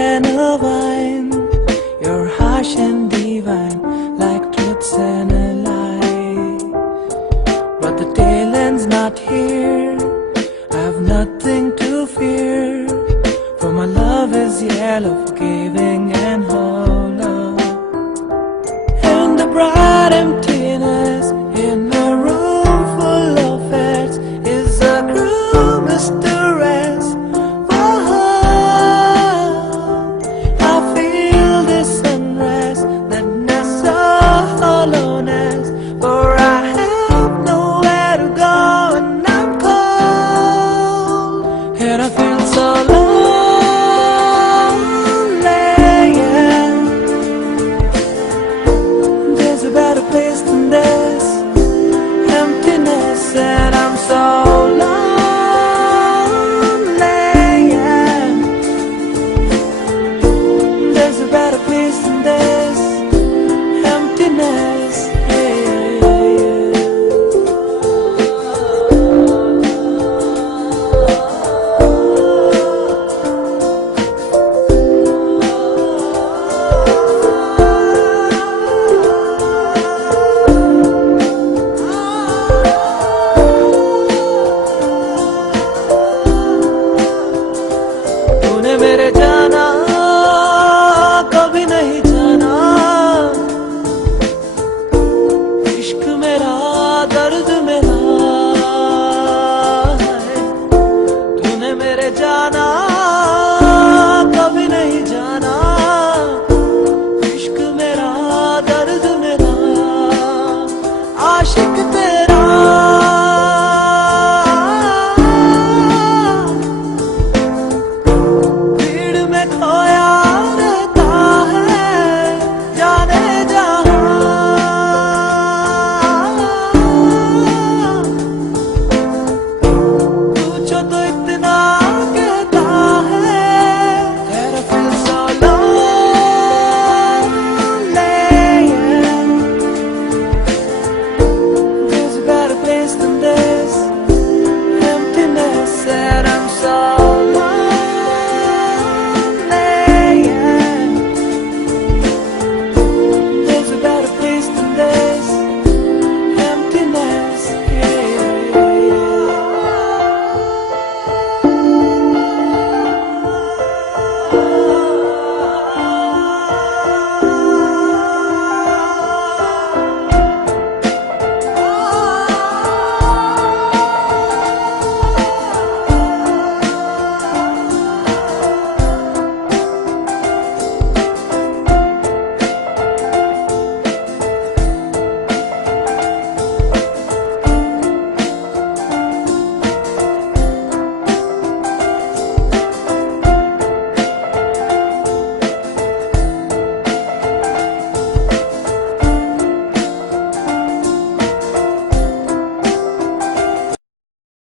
and a wine. You're harsh and divine, like truths and a lie. But the tail end's not here. I've nothing to fear, for my love is yellow, forgiving and hollow. And the bright emptiness in a room full of heads is a cruel mistress. I feel this unrest, sadness, hollowness, for I have nowhere to go and I'm cold, and I feel so lonely. Yeah. There's a better place than this emptiness, and I'm so lonely. Yeah. There's a better place than this emptiness. Yeah, तूने मेरे जाना कभी नहीं जाना, इश्क मेरा दर्द मेरा है। तूने मेरे जाना कभी नहीं जाना, इश्क मेरा दर्द मेरा, आशिक तेरा भीड़ में खोया।